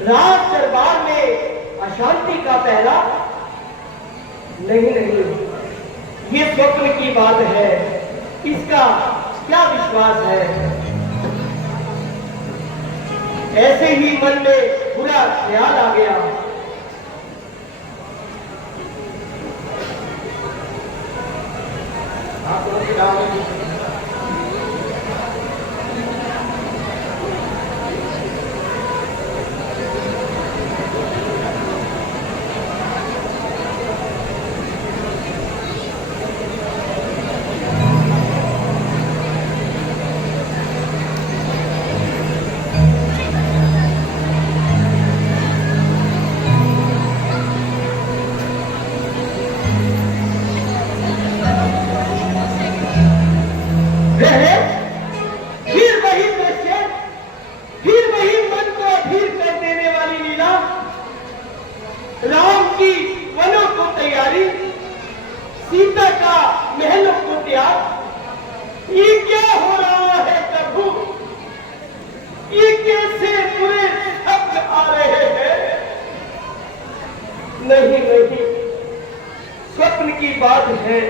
राज दरबार में अशांति का पहरा? नहीं नहीं, ये स्वप्न की बात है, इसका क्या विश्वास है। ऐसे ही मन में बुरा ख्याल आ गया। राम की वनों को तैयारी, सीता का महलों को त्याग, ये क्या हो रहा है प्रभु? ये कैसे बुरे शब्द आ रहे हैं? नहीं नहीं, स्वप्न की बात है।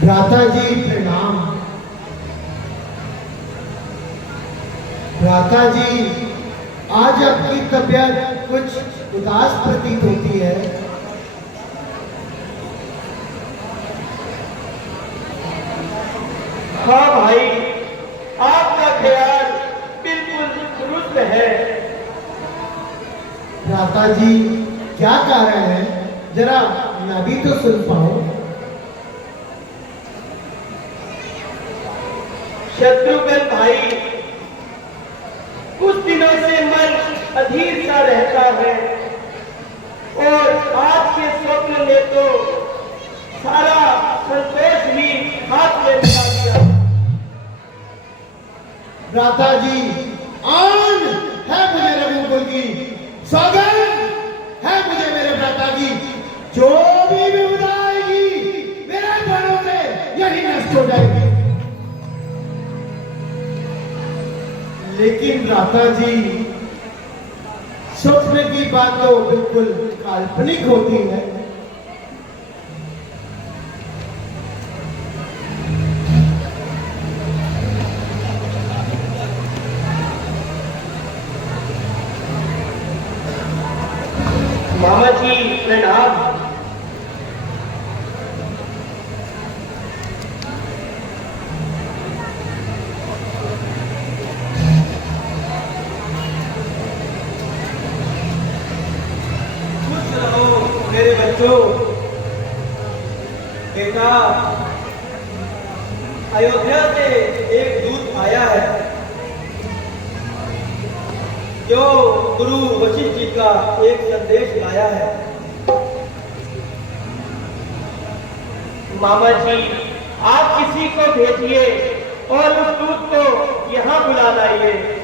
भ्राता जी प्रणाम। भ्राता जी, आज आपकी तबीयत कुछ उदास प्रतीत होती है। हाँ भाई, आपका ख्याल बिल्कुल दुरुस्त है। भ्राता जी, क्या कारण है? जरा मैं भी तो सुन पाऊं। शत्रुघ्न भाई, कुछ दिनों से मन अधीर सा रहता है और आज के स्वप्न ने तो सारा संतोष ही हाथ में मिला दिया। भ्राता जी, आन है मुझे रघुकुल की, सौगंध है मुझे मेरे भ्राता की, जो भी विपदा आएगी मेरे प्राणों से यही नष्ट हो जाएगी। लेकिन भ्राता जी, स्वप्न की बात तो बिल्कुल काल्पनिक होती है। मामा जी प्रणाम। मेरे बच्चों, बेटा, अयोध्या से एक दूत आया है जो गुरु वशिष्ठ जी का एक संदेश लाया है। मामा जी, आप किसी को भेजिए और उस दूत को यहाँ बुला लाइए।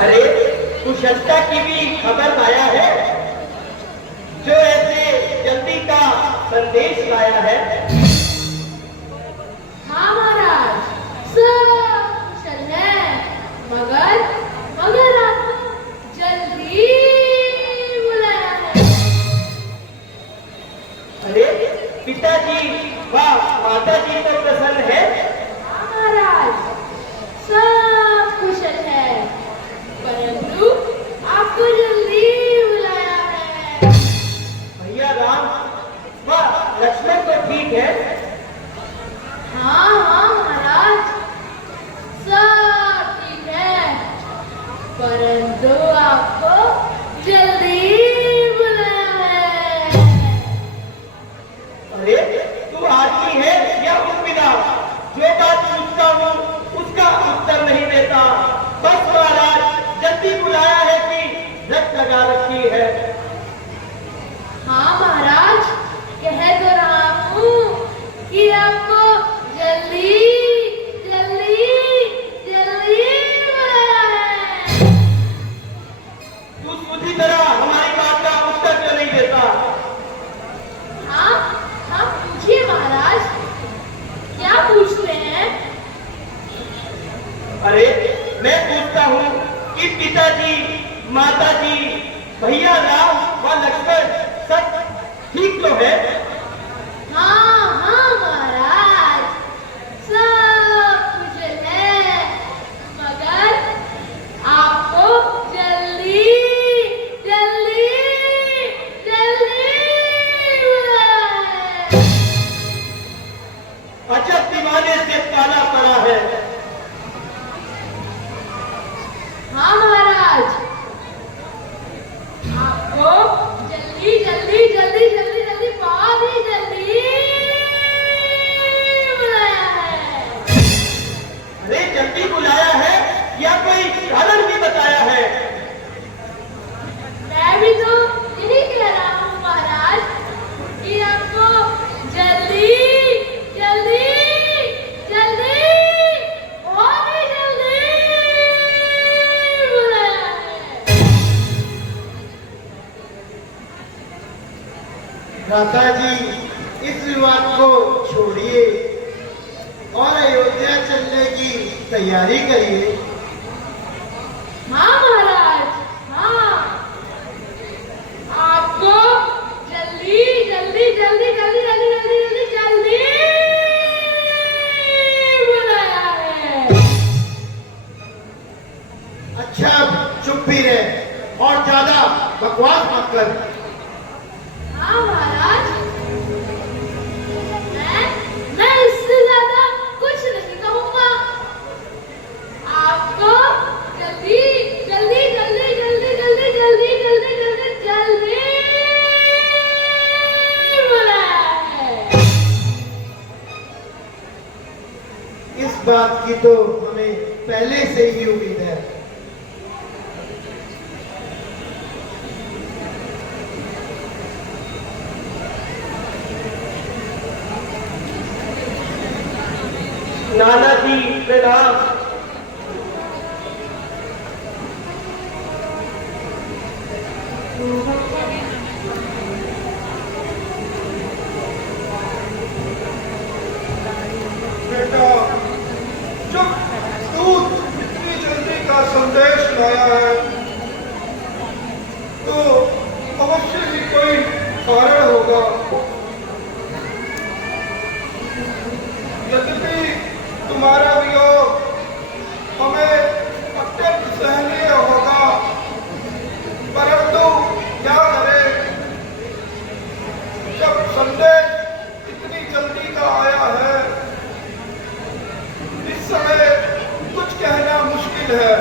अरे, कुशलता की भी खबर आया है, जो ऐसे जल्दी जल्दी का संदेश लाया है। हाँ महाराज, सब कुशल है, मगर मगर आपको जल्दी बुलाया है। अरे पिताजी व माताजी तो प्रसन्न है। हाँ महाराज, सब कुशल है, परंतु आपको जल्दी बुलाया है। भैया राम व लक्ष्मण तो ठीक है। हाँ हाँ महाराज, सब ठीक है, परंतु आपको जल्दी बुलाया है। अरे तू आदमी है या उर्मिला? जो बात पूछता हूँ उसका उत्तर नहीं देता। बस महाराज जल्दी बुलाया है कि रट लगा रखी है। हाँ महाराज, कह तो रहा हूँ कि आपको जल्दी जल्दी जल्दी बुलाया है। तू सीधी तरह हमारी बात का उत्तर क्यों नहीं देता? हाँ हाँ, पूछिए महाराज, क्या पूछते हैं? अरे मैं पूछता हूँ कि पिताजी माताजी भैया राम व लक्ष्मण सब ठीक तो है? हाँ हाँ महाराज, सब कुशल है, मगर आपको जल्दी जल्दी जल्दी बुलाया है। अजब दीवाने से पाला पड़ा है। हाँ महाराज, आपको जल्दी जल्दी जल्दी जल्दी जल्दी बहुत ही जल्दी बुलाया है। अरे जल्दी बुलाया है या कोई कारण भी बताया है? मैं भी तो यही कह रहा हूँ महाराज कि आपको जल्दी जल्दी जल्दी बहुत ही जल्दी बुलाया है। भ्राता जी, इस विवाद को छोड़िए और अयोध्या चलने की तैयारी करिए। हाँ महाराज, हाँ, आपको जल्दी जल्दी जल्दी जल्दी जल्दी जल्दी जल्दी जल्दी बुलाया है। अच्छा अब चुप भी रहे और ज्यादा बकवास मत कर। हाँ महाराज, मैं इससे ज्यादा कुछ नहीं कहूँगा। आपको जल्दी जल्दी जल्दी जल्दी जल्दी जल्दी जल्दी जल्दी जल्दी बुलाया है। इस बात की तो हमें पहले से ही उम्मीद है। नाना जी प्रणाम। बेटा, जब दूत इतनी जल्दी का संदेश लाया है तो अवश्य ही कोई कारण होगा। यद्यपि तुम्हारा वियोग हमें अत्यंत सहनीय होगा, परंतु क्या करें, जब संदेश इतनी जल्दी का आया है, इस समय कुछ कहना मुश्किल है।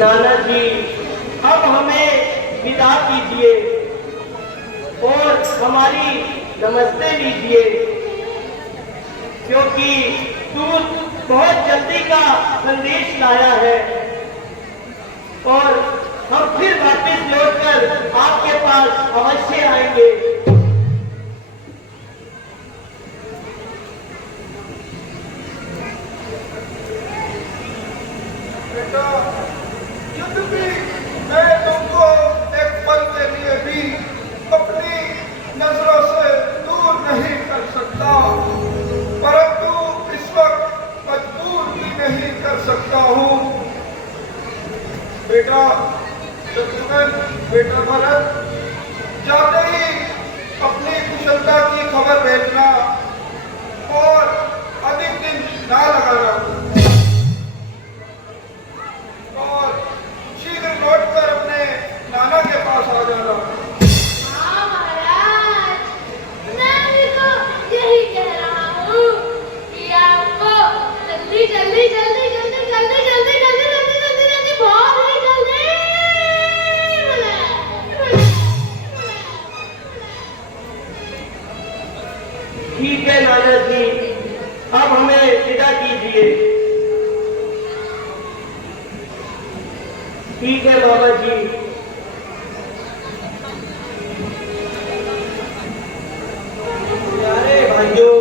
नाना जी अब हमें विदा कीजिए और हमारी नमस्ते लीजिए, क्योंकि दूत बहुत जल्दी का संदेश लाया है और हम फिर वापस लौटकर आपके पास अवश्य आएंगे। बेटा, यद्यपि मैं तुमको एक पल के लिए भी अपनी नजरों से दूर नहीं कर सकता, परंतु इस वक्त मजबूर भी नहीं कर सकता हूँ। बेटा शत्रुघ्न, बेटा भरत, जाते ही अपनी कुशलता की खबर भेजना और अधिक दिन ना लगाना, और शीघ्र लौटकर अपने नाना के पास आ जाना। हाँ महाराज, मैं भी तो यही कह रहा हूँ कि आपको जल्दी जल्दी जल्दी जल्दी जल्दी जल्दी जल्दी जल्दी जल्दी जल्दी बहुत ही जल्दी ठीक है नाना जी, अब हमें विदा कीजिए। ठीक है बाबा जी। प्यारे भाइयों,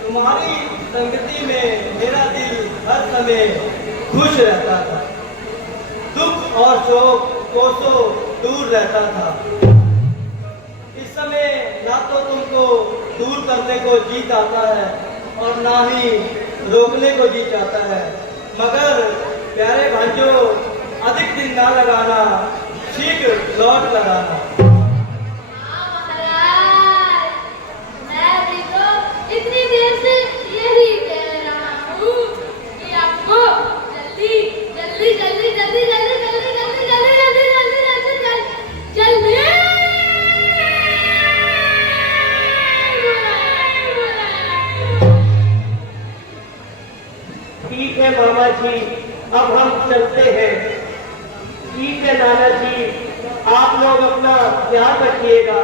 तुम्हारी संगति में मेरा दिल हर समय खुश रहता था, दुख और शोक कोसों दूर रहता था। इस समय ना तो तुमको दूर करने को जी चाहता है और ना ही रोकने को जी चाहता है, मगर प्यारे भाइयों, अधिक दिन ना लगाना, शीघ्र लौट कर आना। हाँ महाराज, मैं भी तो इतनी देर से यही कह रहा हूँ कि आपको जल्दी जल्दी जल्दी जल्दी जल्दी जल्दी जल्दी जल्दी जल्दी जल्दी जल्दी जल्दी ठीक है मामा जी, अब हम चलते हैं। ठीक है नाना जी, आप लोग अपना ध्यान रखिएगा।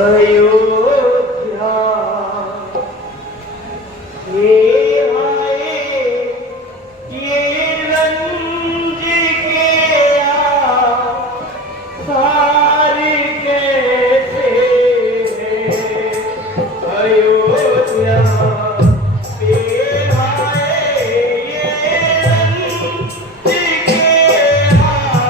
अयोध्या ये आए ये रंज के सारे कैसे अयोध्या ये आए ये रंज के सारे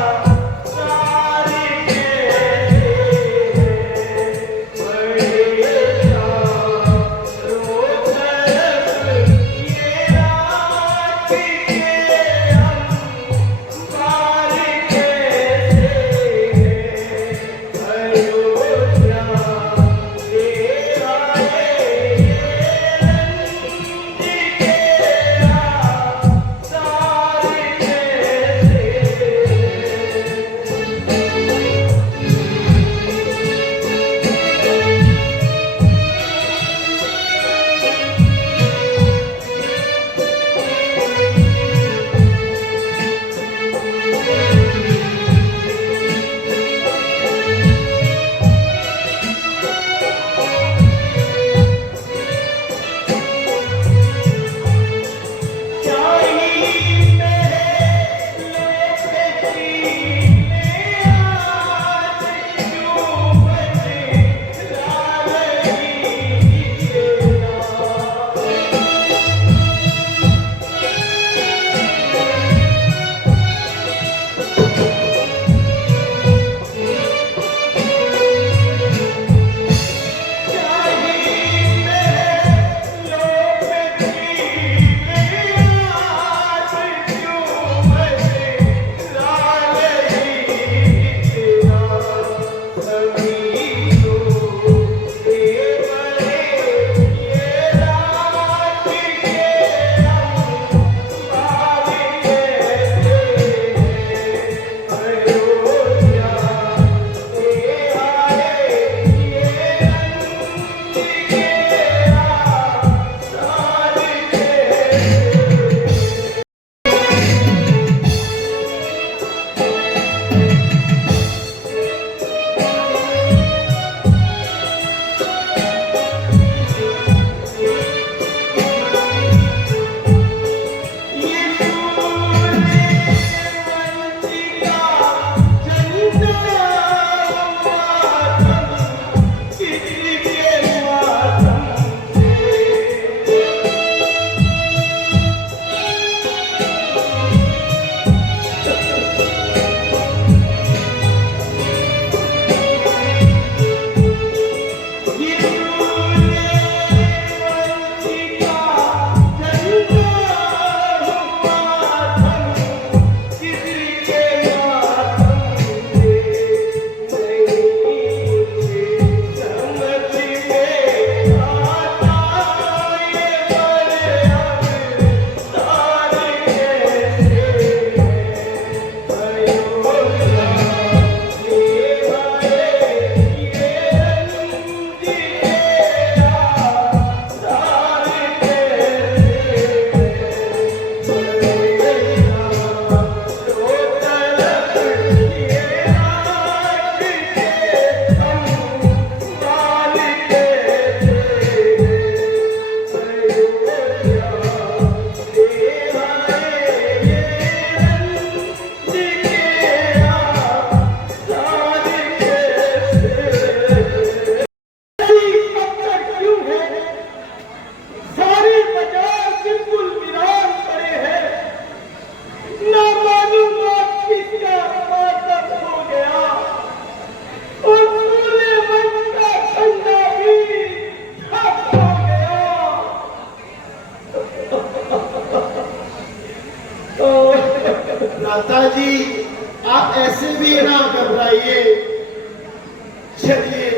चलिए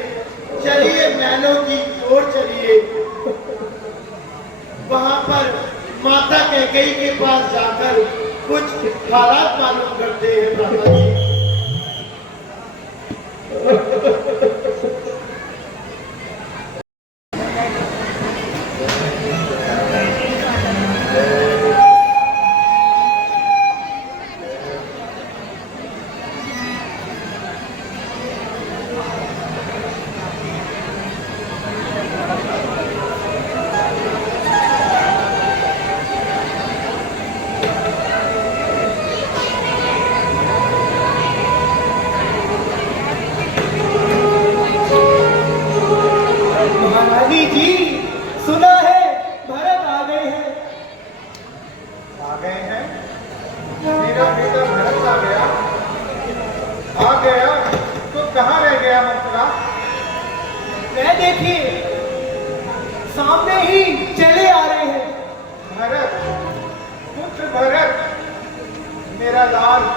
चलिए मैनों की ओर चलिए, वहां पर माता कैकेयी के पास जाकर कुछ हालात मालूम करते हैं भ्राता जी। महारानी जी, सुना है भरत आ गए हैं। आ गए हैं? मेरा बेटा भरत आ गया? आ गया तो कहाँ रह गया मंत्रा? मैं देखिए सामने ही चले आ रहे हैं। भरत, पुत्र भरत, मेरा लाल,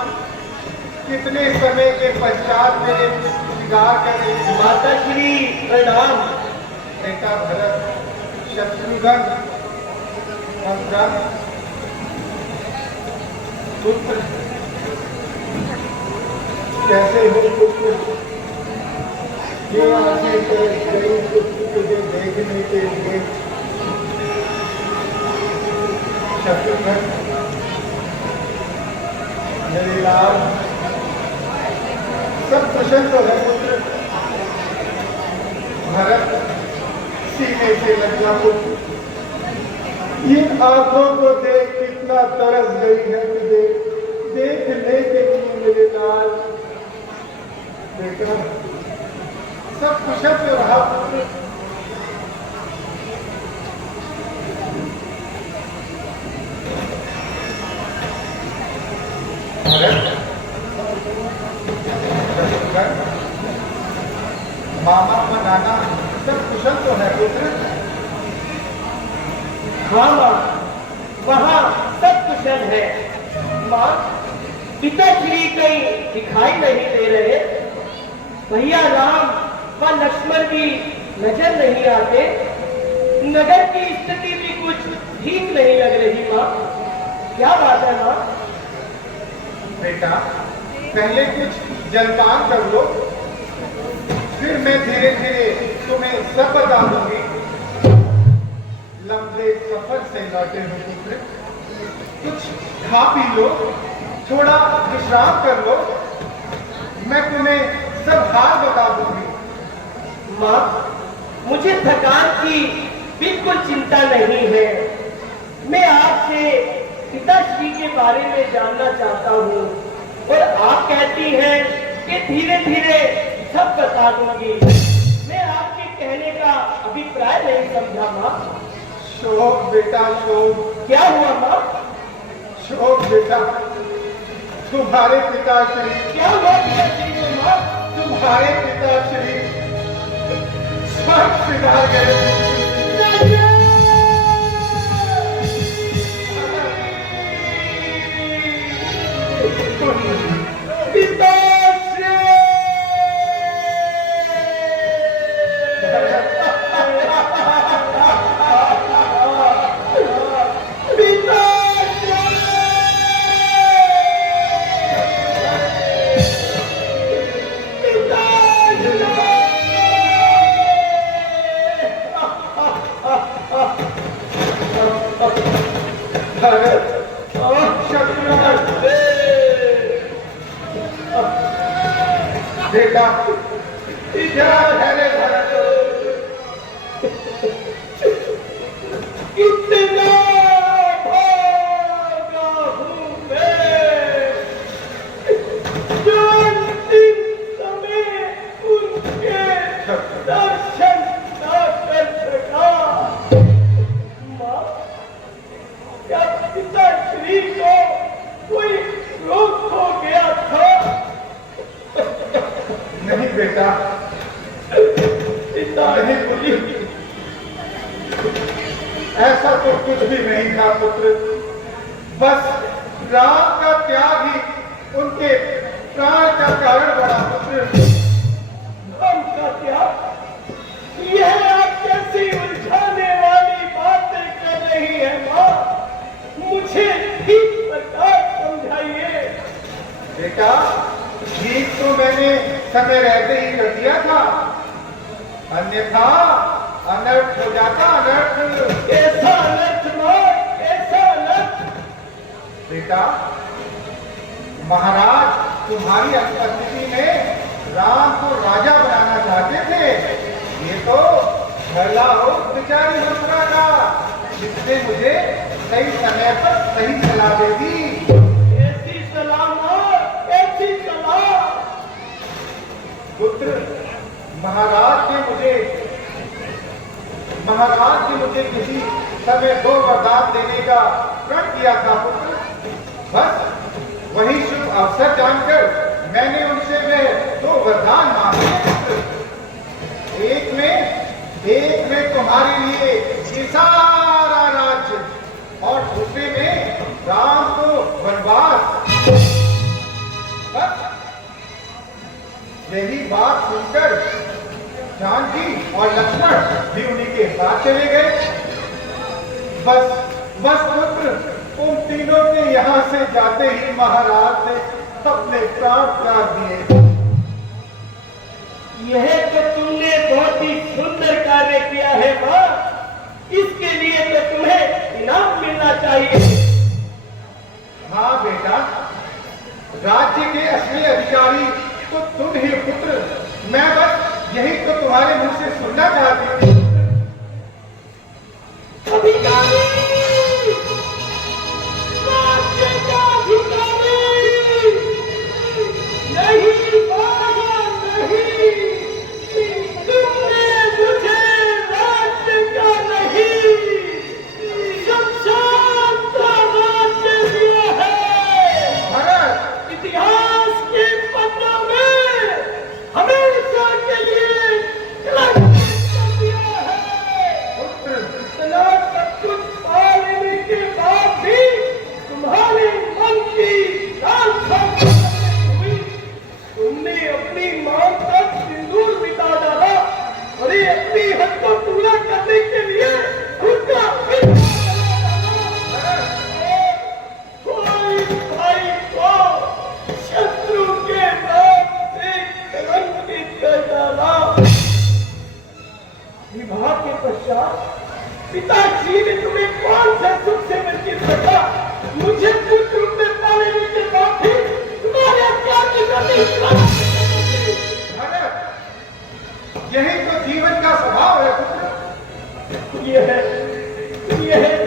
कितने समय के पश्चात मेरे दीदार करे। माता श्री प्रणाम। बेटा भरत, शत्रुघ्न, मंत्रा, पुत्र, कैसे हो पुत्र? ये आंखें तरस गई पुत्र तुझे देखने के लिए। शत्रुघ्न, मेरे लाल, सब कुशल तो है पुत्र? भरत, सीने से लग जा पुत्र। ये आंखों को देख कितना तरस गई है तुझे देखने के लिए मेरे लाल। बेटा, सब कुशल तो रहा पुत्र? भरत, मामा बनाना सब कुशल तो है पुत्र? हाँ माँ, वहाँ सब कुशल है। माँ, पिताश्री कहीं दिखाई नहीं दे रहे। भैया राम व लक्ष्मण भी नजर नहीं आते। नगर की स्थिति भी कुछ ठीक नहीं लग रही माँ। क्या बात है माँ? बेटा, पहले कुछ जलपान कर लो, फिर मैं धीरे धीरे तुम्हें सब बता दूंगी। लंबे सफर से लौटे हो पुत्र, कुछ खा पी लो, थोड़ा विश्राम कर लो, मैं तुम्हें सब हाल बता दूंगी। माँ, मुझे थकान की बिल्कुल चिंता नहीं है। मैं आपसे पिताश्री के बारे में जानना चाहता हूँ और आप कहती हैं कि धीरे धीरे सब बता दूंगी। मैं आपके कहने का अभिप्राय नहीं समझा माँ। शोक बेटा शोक। क्या हुआ माँ? शोक बेटा, तुम्हारे पिताश्री, क्या हुआ पिताश्री को माँ? तुम्हारे पिताश्री स्वर्ग सिधार गए। पिताश्री! बेटा, जरा धैर्य धर। कितना भागा हूँ मैं, जो अंतिम समय उनके दर्शन न कर सका। माँ, क्या पिताश्री को कोई रोग हो गया था? नहीं बेटा, नहीं पुत्र, ऐसा तो कुछ भी नहीं था पुत्र। बस राम का त्याग ही उनके प्राण का कारण बना पुत्र। राम का देना था, अन्यथा अनर्थ हो जाता, अनर्थ। कैसा अनर्थ मां, कैसा अनर्थ? बेटा, महाराज तुम्हारी अनुपस्थिति में राम को राजा बनाना चाहते थे। ये तो भला हो बेचारी मथुरा का, जिसने मुझे सही समय पर सही सलाह दे दी। ऐसी सलाह मां, ऐसी सलाह। पुत्र, महाराज ने मुझे किसी समय 2 वरदान देने का प्रण किया था पुत्र। बस वही शुभ अवसर जानकर मैंने उनसे वे 2 वरदान मांगे पुत्र। एक में तुम्हारे लिए ये सारा राज्य, और दूसरे में राम को वनवास। बस यही बात सुनकर जानकी और लक्ष्मण भी उन्हीं के साथ चले गए। बस पुत्र, उन तीनों के यहाँ से जाते ही महाराज ने अपने प्राण त्याग दिए। यह तो तुमने बहुत ही सुंदर कार्य किया है मां। इसके लिए तो तुम्हें इनाम मिलना चाहिए। हाँ बेटा, राज्य के असली अधिकारी तो तुम ही पुत्र। मैं बस यही तो तुम्हारे मुंह से सुनना चाहती थी। अधिकारी, राज्य का अधिकारी, नहीं बाबा नहीं, तुमने मुझे राज्य का नहीं, शमशान का राज्य दिया है। भरत, इतिहास के पन्नों में हमेशा के लिए तिलक कर दिया है। पुत्र, इतना सब कुछ पा लेने के बाद भी तुम्हारे मन की लालसा हुई। तुमने अपनी मां तक सिंदूर मिटा डाला और ये अपनी हद को पूरा करने के लिए उनका कोई भाई को शत्रु के नाम से कलंकित कर डाला। विवाह के पश्चात पिताजी ने तुम्हें कौन सा सुख से वंचित रखा? मुझे पुत्र रूप में पालने के बाद भी तुम्हारे अत्याचार की करनी। भरत, यही तो जीवन का स्वभाव है पुत्र। यह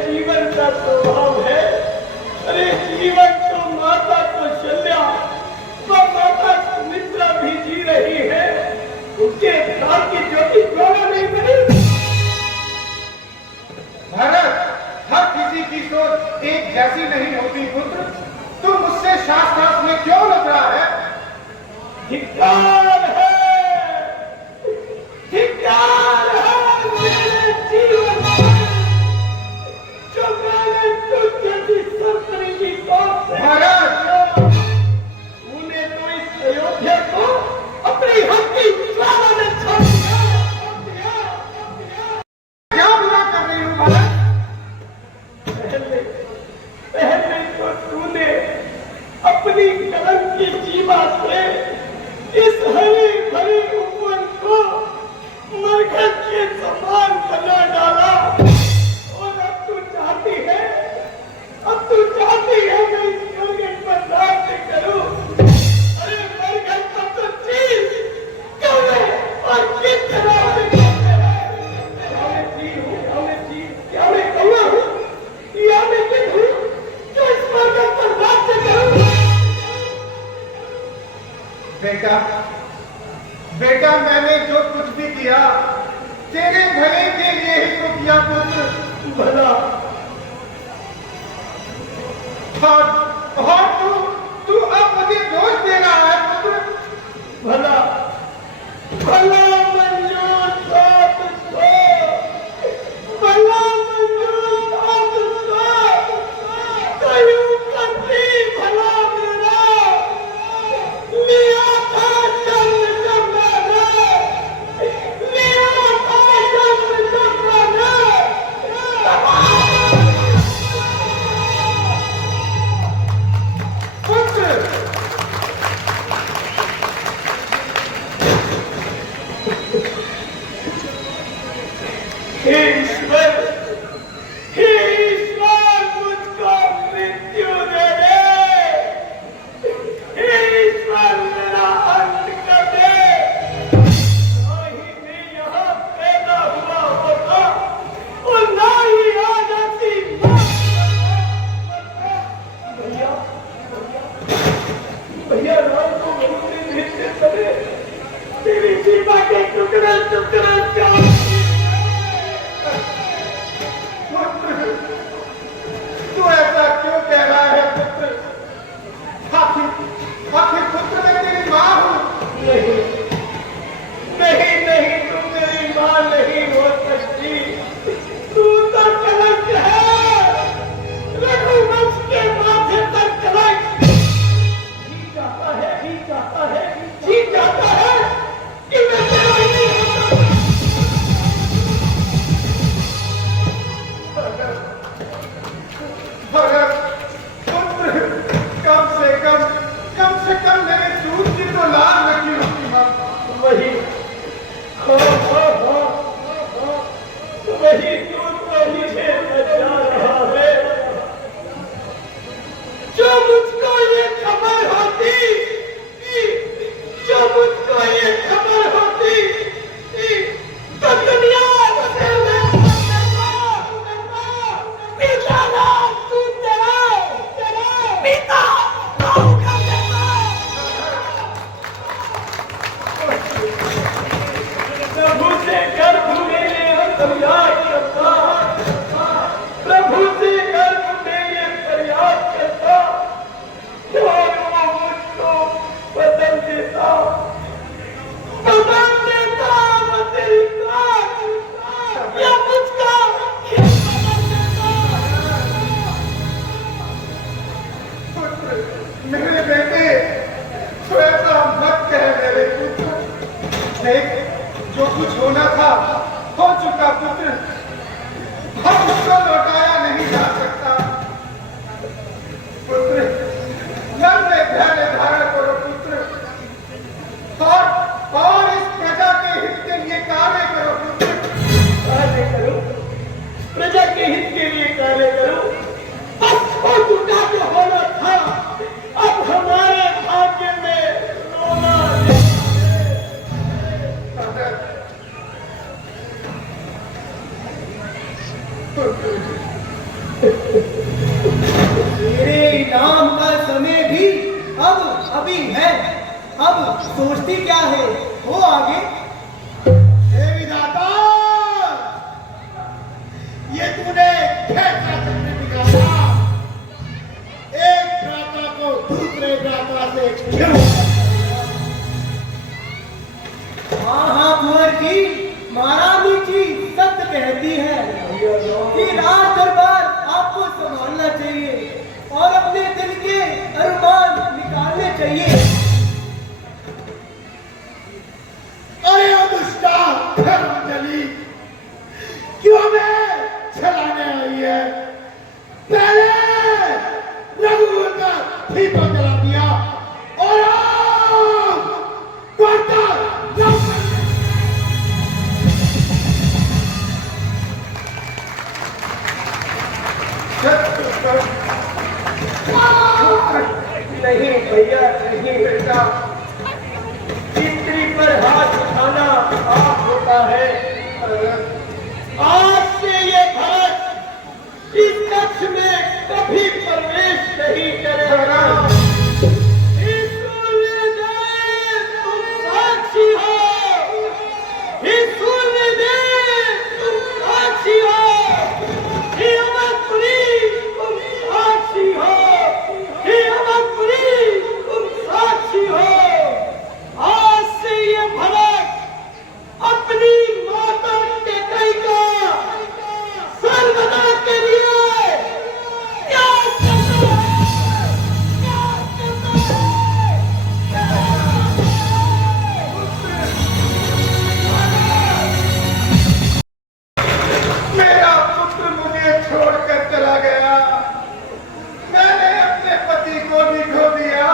जीवन का स्वभाव है। अरे जीवन तो माता कौशल्या व माता सुमित्रा भी जी रही है। उनके प्राण की ज्योति क्यों नहीं बनी? भरत, हर किसी की सोच एक जैसी नहीं होती पुत्र। तू मुझसे शास्त्रार्थ में क्यों लग रहा है? धिक्कार है, धिक्कार है मेरे जीवन में, जो मैंने तुझ जैसी संतरी की बात से भरत! तूने तो इस अयोध्या को अपनी हक की ज्वाला में छोड़ दिया। क्या बुरा कर रही हूँ भरत? पहले तो तूने अपनी कलम की जीवा से इस हरे भरे उपवन को मरघट के समान बना डाला, और अब तू चाहती है मैं इस मरघट पर राज्य करूं। अरे मरघट पर तो चीज कौवे और किस तरह से करते हैं। क्या मैं चीज हूं? क्या मैं कौवा हूं? या मैं किस हूं जो इस मरघट पर राज्य करूं? बेटा, मैंने जो कुछ भी किया तेरे भले के लिए ही तो किया पुत्र। भला और तू अब मुझे दोष दे रहा है पुत्र। भला भला मंजूर साथ सो, भला मंजूर साथ सो, कयूं करती भला मेरा, लिया था जन्म जब मैंने, लिया था जन्म जब मैंने। पुत्र, टुकड़ा पुत्र, तू ऐसा क्यों कह रहा है पुत्र? आखिर पुत्र मैं तेरी माँ हूँ। नहीं नहीं नहीं, तू मेरी माँ नहीं हो सकती। तू तो कलंक है, रघुवंश के माथे पर कलंक। जी चाहता है, जी चाहता है, जी चाहता है कि मैं तेरा ही होता। अगर पुत्र कम से कम मेरे दूध की तो लाल रखी होती माँ। वही वही दूध वही से बचा रहा है। जो मुझको ये खबर होती, जो मुझको ये खबर होती, तो दुनिया से मैं पिता नाम तू तेरा पिता नाम का प्रभु से गर्भ मेरे फरियाद करता, प्रभु से गर्भ मेरे फरियाद करता, और वो मुझको बदल देता बदलता या मुझका बदल देता। पुत्र, मेरे बेटे, तो ऐसा मत कह मेरे पुत्र। देख, जो कुछ होना था हो चुका पुत्र, हम उसको लौटाया नहीं जा सकता। पुत्र, मन में धैर्य धारण करो पुत्र, और इस प्रजा के हित के लिए कार्य करो पुत्र। कार्य करो, प्रजा के हित के लिए कार्य करो। बस हो चुका जो होना था, अब हमारे भाग्य में रोना है। मेरे इनाम का समय भी अब अभी है। अब सोचती क्या है वो आगे। हे विधाता, ये तूने कैसा चक्र निकाला? एक भ्राता को दूसरे भ्राता से क्यों? हाँ कुंवर जी, महारानी जी सत्य कहती है कि राज दरबार आपको संभालना चाहिए और अपने दिल के अरमान निकालने चाहिए। अरे ओ दुष्टा धर्मजली, क्यों हमें चलाने आई है? पहले रघुवर का दीपक जला दिया और अब बढ़ता नहीं भैया, नहीं बेटा, स्त्री पर हाथ उठाना पाप होता है। आज से ये भरत इस कक्ष में कभी प्रवेश नहीं करेगा। इस सूर्यदेव तुम साक्षी हो, इस सूर्यदेव तुम साक्षी हो, हे अमरपुरी तुम साक्षी हो, हे अमरपुरी तुम साक्षी हो। आज से ये भरत अपनी माता के कई का सर्वदा के लिए त्याग करता है, त्याग करता है। मेरा पुत्र मुझे छोड़कर चला गया। मैंने अपने पति को भी खो दिया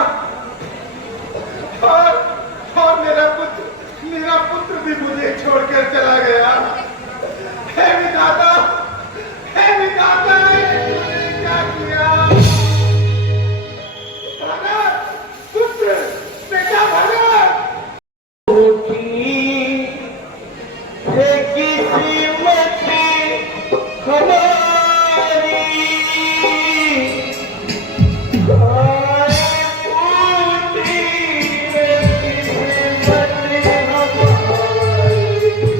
और मेरा पुत्र भी मुझे छोड़कर चला गया। हे विधाता, तूने क्या किया? भगत, पुत्र, बेटा भगत। किसी मती हमारी पूती किसी मती हमारी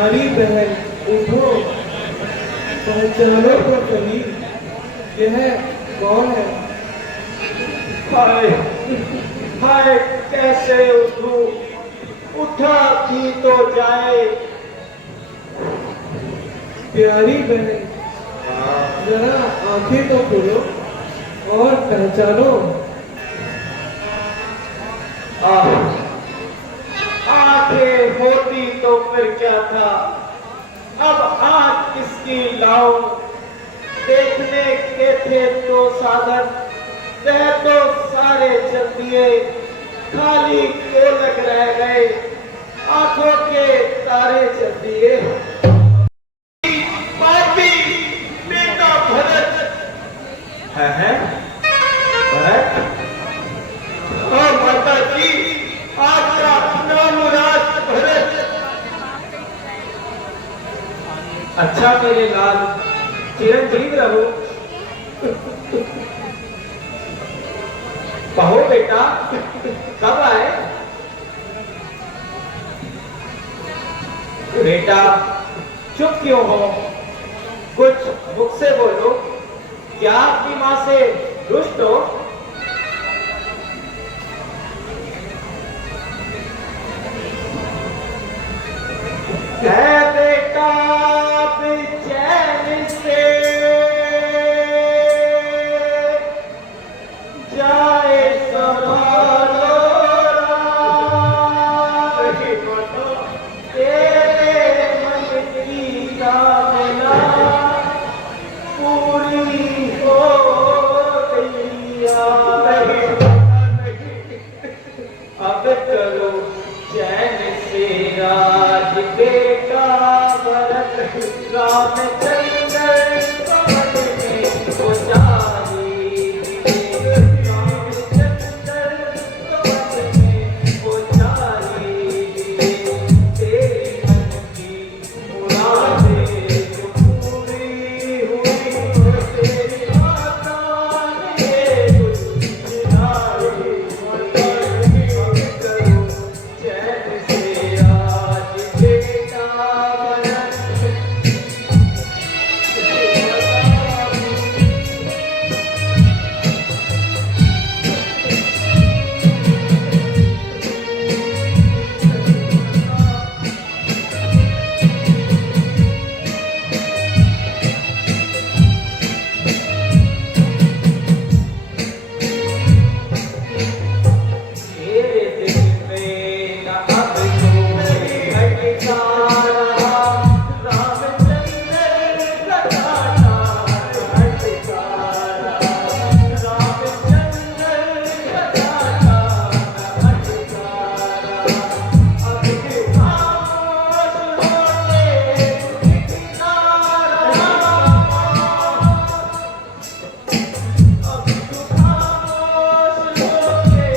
प्यारी बहन उठो, पहचानो तो सही, यह कौन है? हाय हाय, कैसे उठूं? उठा भी तो जाए। प्यारी बहन, जरा आंखें तो खोलो और पहचानो। आंखें होती तो फिर क्या था, अब आंख किसकी लाऊं? देखने के थे तो साधन, वह तो सारे चल दिए, खाली कोलक रह गए, आंखों के तारे चल दिए। पापी नेता भरत है भरत। हाँ माता जी, आपका नामुराद भरत। अच्छा मेरे लाल, चिरंजीव रहो। कहो बेटा, कब आए? बेटा चुप क्यों हो? कुछ मुख से बोलो। क्या आपकी माँ से रुष्ट हो? है बेटा बेचैन से जाए संभालो तेरे मन की कामना पूरी हो गई। अब करो चैन से राज बेटा भरत, रामचंद्र पवन में पुजारी। रामचंद्र पवन में पुजारी, तेरी मन की मुरादें पूरी हुई, तेरी माता ने गुजराई। चैन से आज बेटा भरत, तेरे दिल में न अब कोई अटका रहा, रामचंद्र लगाना अटका रहा, रामचंद्र लगाना अटका रहा। अब भी खामोश होके दिखता रहा, अब भी खामोश होके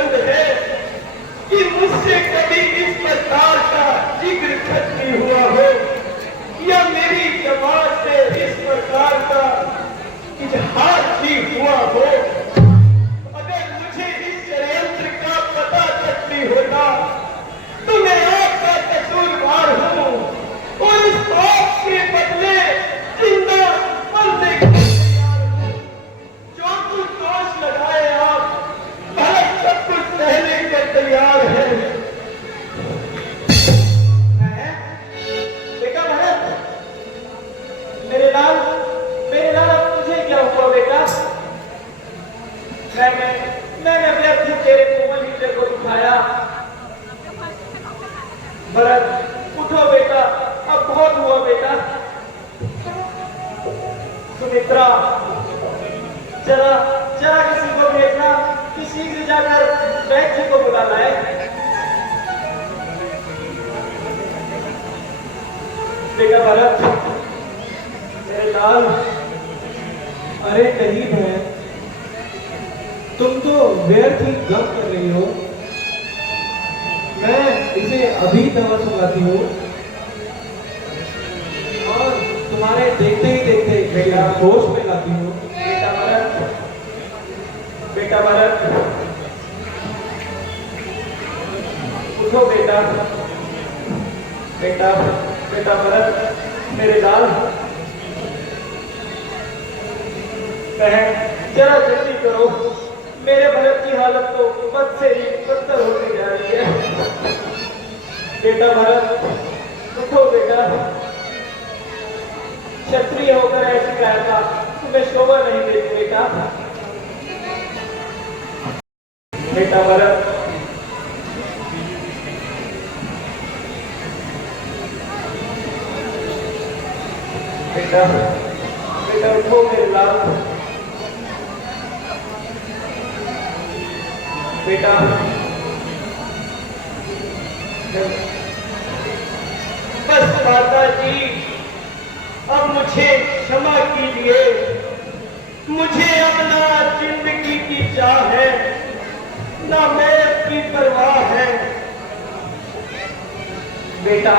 बुलंद है कि मुझसे कभी इस प्रकार का जिक्र खत्म हुआ हो या मेरी जमात से इस प्रकार का इजहार भी हुआ हो। अगर मुझे इस षड्यंत्र का पता तक भी होता तो मैं आपका कसूरवार हूँ और इस पाप के बदले जिंदा मरने को तैयार हूँ। जो कुछ दोष लगाए आप भरत सब कुछ सहने को तैयार है। बेटा भरत, मेरे लाल अब तुझे क्या हुआ बेटा? मैंने व्यर्थ तेरे कोमल हृदय को दुखाया। भरत उठो बेटा, अब बहुत हुआ बेटा। सुमित्रा, जरा किसी को भेजना कि शीघ्र जाकर वैद्य को बुला लाए। बेटा भरत, मेरे लाल, अरे करीब है, तुम तो व्यर्थ ही गम कर रही हो। मैं इसे अभी दवा सुनाती हूँ और तुम्हारे देखते ही देखते बेटा होश में लाती हूँ। बेटा भरत, उठो बेटा। बेटा भरत, मेरे लाल, जरा जल्दी करो, मेरे भरत की हालत तो बद से ही बदतर होती जा रही है। बेटा भरत, उठो बेटा। क्षत्रिय होकर ऐसी कायरता तुम्हें शोभा नहीं देती बेटा। बेटा भरत, बेटा उठो मेरे लाल। बेटा बस माता जी, अब मुझे क्षमा कीजिए। मुझे अपना जिंदगी की चाह है, ना मेरे की परवाह है। बेटा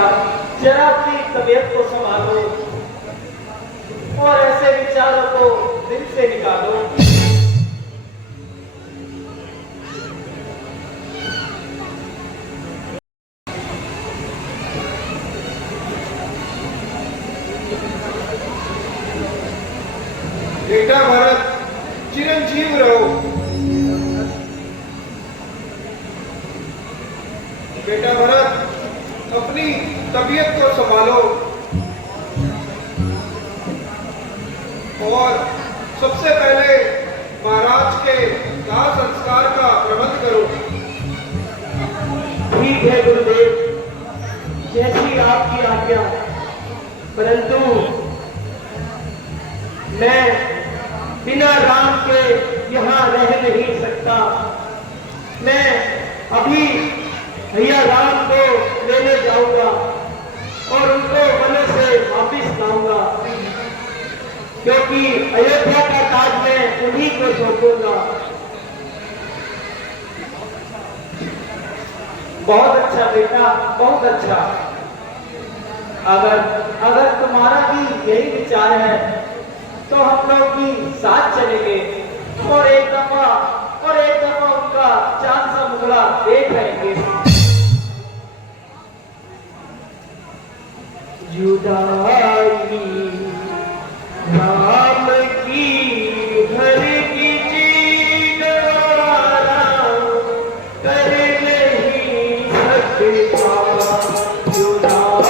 जरा अपनी तबीयत को संभालो और ऐसे विचारों को दिल से निकालो। बेटा भरत, चिरंजीव रहो। बेटा भरत, अपनी तबीयत को संभालो और सबसे पहले महाराज के दाह संस्कार का प्रबंध करो। ठीक है गुरुदेव, जैसी आपकी आज्ञा। परंतु मैं बिना राम के यहाँ रह नहीं सकता। मैं अभी भैया राम को लेने जाऊंगा और उनको वन से वापिस लाऊंगा, क्योंकि अयोध्या का ताज मैं उन्हीं को सौंपूंगा। बहुत अच्छा बेटा, बहुत अच्छा। अगर तुम्हारा भी यही विचार है तो हम लोग भी साथ चलेंगे और एक दफा उनका चांद सा मुखड़ा देख आएंगे। जुदाई राम की भरगी जीगवारा कर नहीं सकता। जुदाई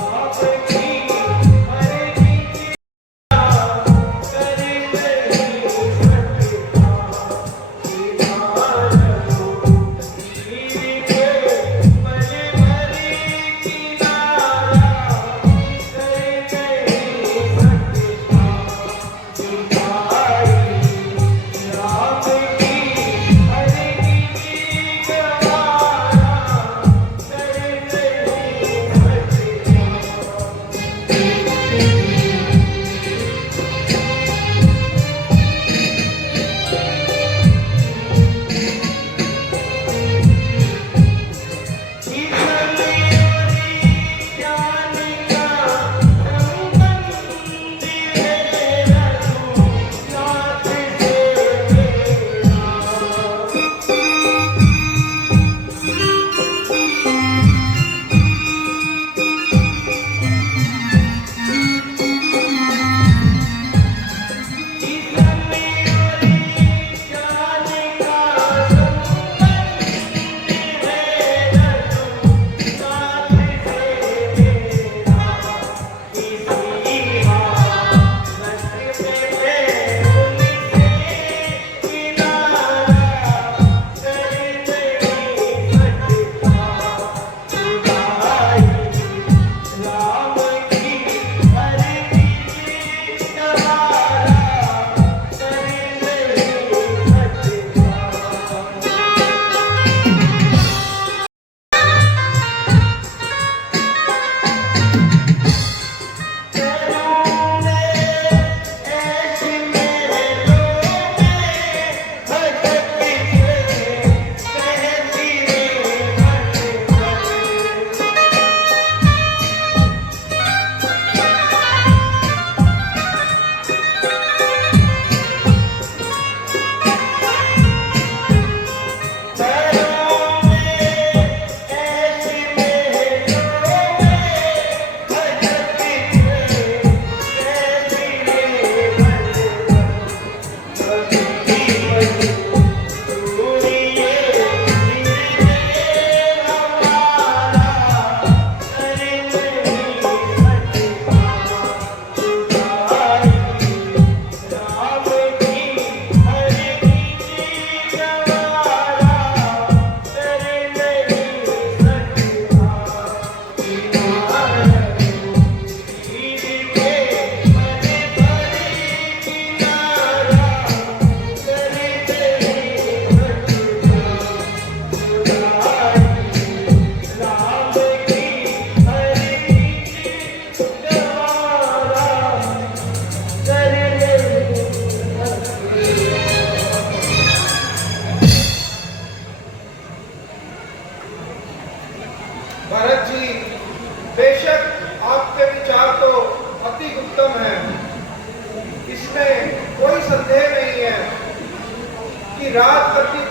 राम की भरगी जीगवारा कर नहीं सकता। दीवार को जीव के मल भरी किनारा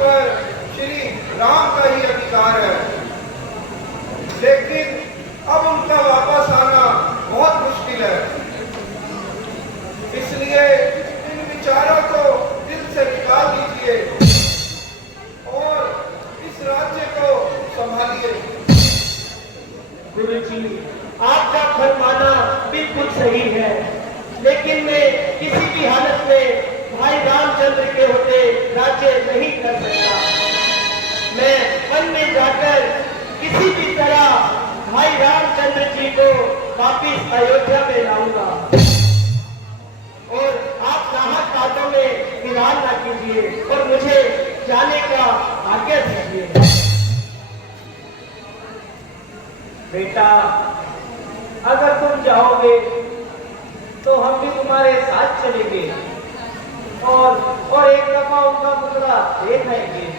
पर श्री राम का ही अधिकार है, लेकिन अब उनका वापस आना बहुत मुश्किल है। इसलिए इन विचारों को दिल से निकाल दीजिए और इस राज्य को संभालिए। गुरुजी, आपका फरमाना बिल्कुल सही है, लेकिन मैं किसी भी हालत में भाई रामचंद्र के होते राज्य नहीं कर सकता। मैं वन में जाकर किसी भी तरह भाई रामचंद्र जी को वापिस अयोध्या में लाऊंगा और आप नाहक बातों में विराम न कीजिए और मुझे जाने का आज्ञा दीजिए। बेटा, अगर तुम जाओगे तो हम भी तुम्हारे साथ चलेंगे और एक दफा उनका पुतला देख आएंगे।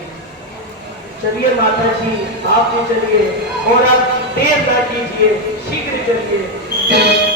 चलिए माता जी, आप भी चलिए और अब देर न कीजिए, शीघ्र चलिए।